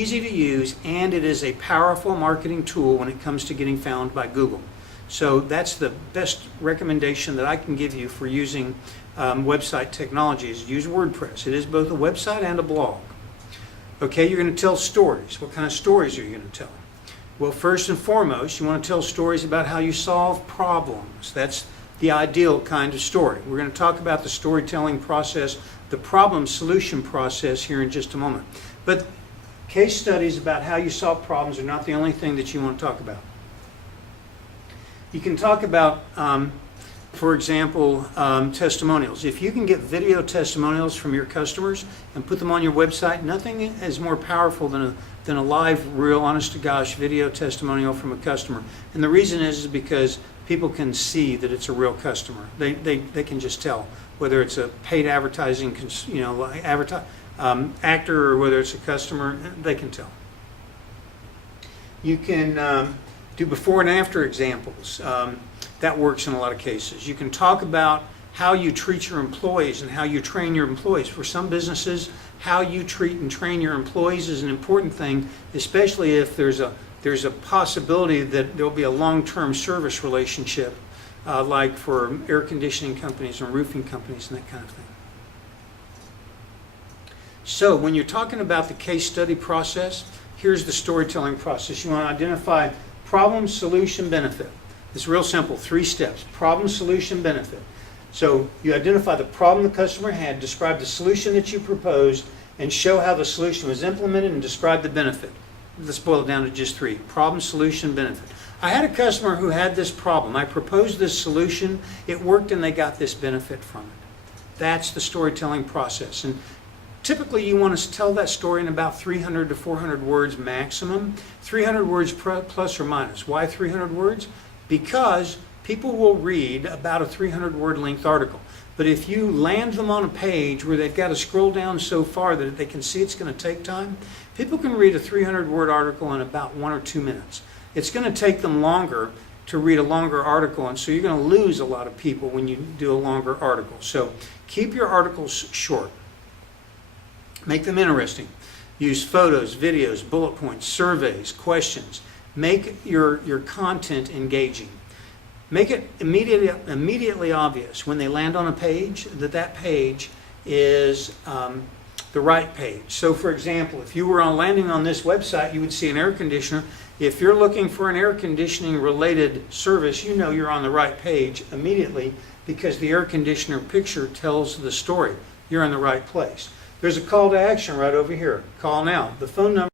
easy to use, and it is a powerful marketing tool when it comes to getting found by Google. So that's the best recommendation that I can give you for using website technologies. Use WordPress. It is both a website and a blog. Okay, you're going to tell stories. What kind of stories are you going to tell? Well, first and foremost, you want to tell stories about how you solve problems. That's the ideal kind of story. We're going to talk about the storytelling process, the problem solution process here in just a moment. But case studies about how you solve problems are not the only thing that you want to talk about. You can talk about, for example, testimonials. If you can get video testimonials from your customers and put them on your website, nothing is more powerful than a live, real, honest-to-gosh video testimonial from a customer. And the reason is because people can see that it's a real customer. They can just tell whether it's a paid advertising, actor, or whether it's a customer. They can tell. You can do before and after examples. That works in a lot of cases. You can talk about how you treat your employees and how you train your employees. For some businesses, how you treat and train your employees is an important thing, especially if there's a possibility that there'll be a long-term service relationship, like for air conditioning companies and roofing companies and that kind of thing. So when you're talking about the case study process, here's the storytelling process. You want to identify problem, solution, benefit. It's real simple, 3 steps. Problem, solution, benefit. So you identify the problem the customer had, describe the solution that you proposed, and show how the solution was implemented, and describe the benefit. Let's boil it down to just 3. Problem, solution, benefit. I had a customer who had this problem. I proposed this solution, it worked, and they got this benefit from it. That's the storytelling process. And typically you want to tell that story in about 300 to 400 words maximum. 300 words plus or minus. Why 300 words? Because people will read about a 300 word length article. But if you land them on a page where they've got to scroll down so far that they can see it's going to take time, people can read a 300 word article in about 1 or 2 minutes. It's going to take them longer to read a longer article, and so you're going to lose a lot of people when you do a longer article. So keep your articles short. Make them interesting. Use photos, videos, bullet points, surveys, questions. Make your content engaging. Make it immediately obvious when they land on a page that page is the right page. So for example, if you were landing on this website, you would see an air conditioner. If you're looking for an air conditioning related service, you know you're on the right page immediately because the air conditioner picture tells the story. You're in the right place. There's a call to action right over here. Call now. The phone number